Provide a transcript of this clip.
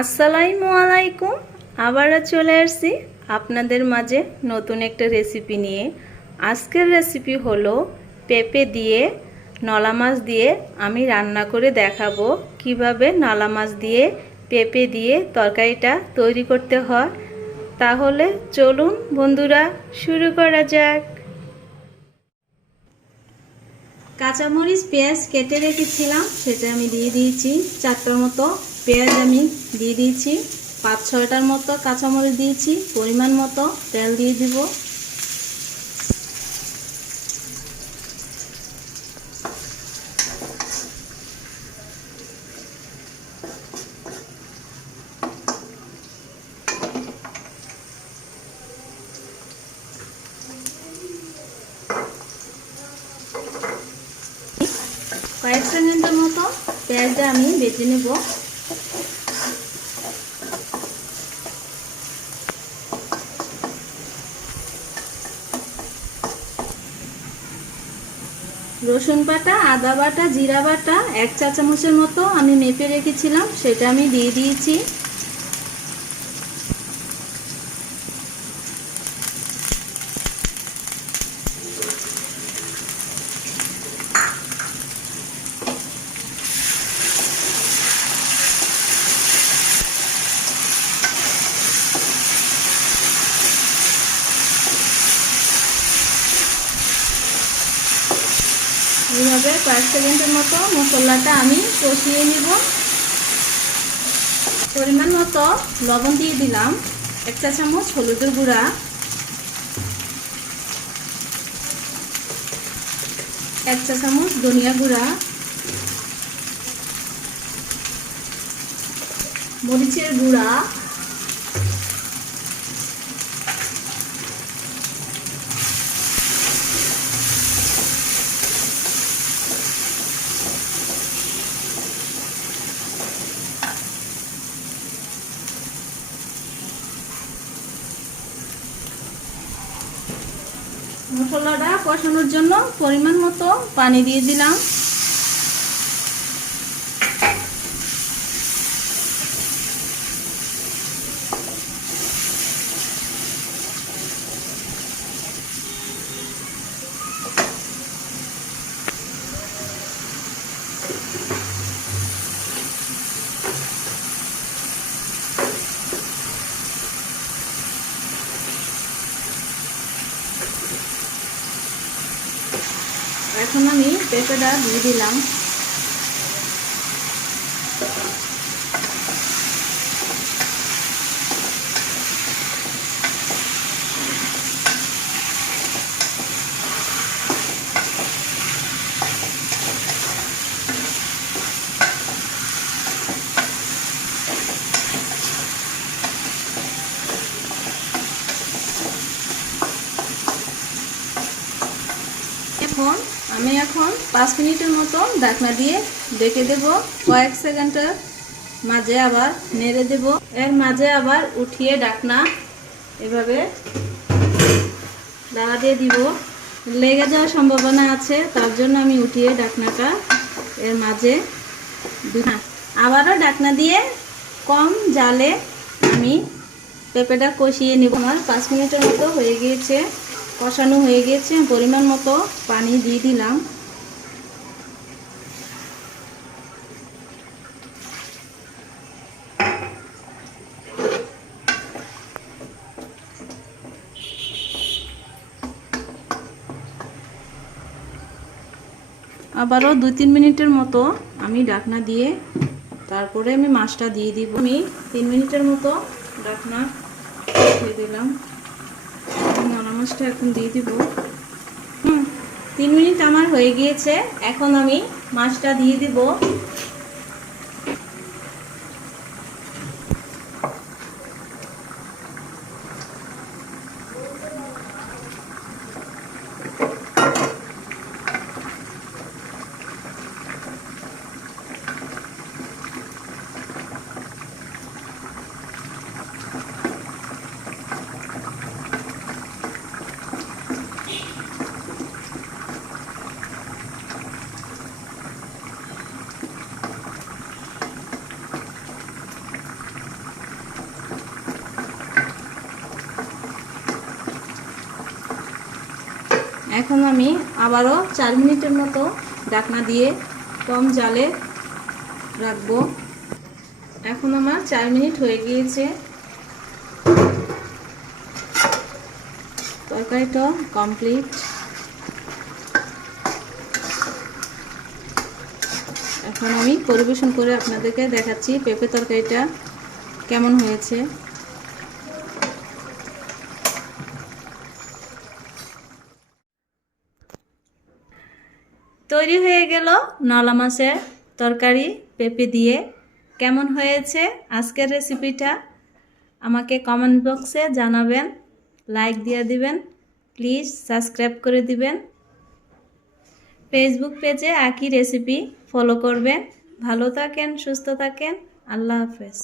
আসসালামু আলাইকুম। আবারও চলে আসছি আপনাদের মাঝে নতুন একটা রেসিপি নিয়ে। আজকের রেসিপি হলো পেঁপে দিয়ে নলা মাছ দিয়ে আমি রান্না করে দেখাবো কিভাবে নলা মাছ দিয়ে পেঁপে দিয়ে তরকারিটা তৈরি করতে হয়। তাহলে চলুন বন্ধুরা, শুরু করা যাক। কাঁচামরিচ পেঁয়াজ কেটে রেখেছিলাম, সেটা আমি দিয়ে দিয়েছি। 4টার মতো পেঁয়াজ আমি দিয়ে দিয়েছি। 5-6টার মতো কাঁচামরিচ দিয়েছি। পরিমাণ মতো তেল দিয়ে দিব। কয়েক সেকেন্ডের মতো পেঁয়াজটা আমি বেটে নেব। রসুন বাটা, আদা বাটা, জিরা বাটা 1 চা চামচের মতো আমি মেপে রেখেছিলাম, সেটা আমি দিয়ে দিয়েছি। এইভাবে কয়েক সেকেন্ডের মতো মশলাটা আমি কষিয়ে নিব। পরিমাণ মতো লবণ দিয়ে দিলাম। 1 চা চামচ হলুদের গুঁড়া, 1 চা চামচ ধনিয়া গুঁড়া, মরিচের গুঁড়া, মশলাটা কষানোর জন্য পরিমাণ মতো পানি দিয়ে দিলাম। এখন আমি পেঁপেটা দিয়ে দিলাম। আমি এখন 5 মিনিটের মতো ঢাকনা দিয়ে ঢেকে দেব। কয়েক সেকেন্ডের মাঝে আবার নেড়ে দেব। এর মাঝে আবার উঠিয়ে ঢাকনা এভাবে নাড়া দিয়ে দিব। লেগে যাওয়ার সম্ভাবনা আছে, তার জন্য আমি উঠিয়ে ঢাকনাটা এর মাঝে আবারও ঢাকনা দিয়ে কম জালে আমি পেঁপেটা কষিয়ে নিব। আমার 5 মিনিটের মতো হয়ে গিয়েছে, কষানো হয়ে গিয়েছে। পরিমাণ মতো পানি দিয়ে দিলাম। আবারও 2-3 মিনিটের মতো আমি ঢাকনা দিয়ে তারপরে আমি মাছটা দিয়ে দিব। আমি 3 মিনিটের মতো ঢাকনা দিয়ে দিলাম। নলা মাছটা এখন দিয়ে দিব। 3 মিনিট আমার হয়ে গিয়েছে। এখন আমি মাছটা দিয়ে দিব। এখন আমি আবারও 4 মিনিটের মতো ঢাকনা দিয়ে কম জালে রাখবো। এখন আমার 4 মিনিট হয়ে গিয়েছে, তরকারিটা কমপ্লিট। এখন আমি পরিবেশন করে আপনাদেরকে দেখাচ্ছি পেঁপে তরকারিটা কেমন হয়েছে। তৈরি হয়ে গেল নলা মাছের তরকারি পেঁপে দিয়ে। কেমন হয়েছে আজকের রেসিপিটা আমাকে কমেন্ট বক্সে জানাবেন, লাইক দিয়ে দিবেন, প্লিজ সাবস্ক্রাইব করে দিবেন। ফেসবুক পেজে আঁকি রেসিপি ফলো করবেন। ভালো থাকেন, সুস্থ থাকেন, আল্লাহ হাফেজ।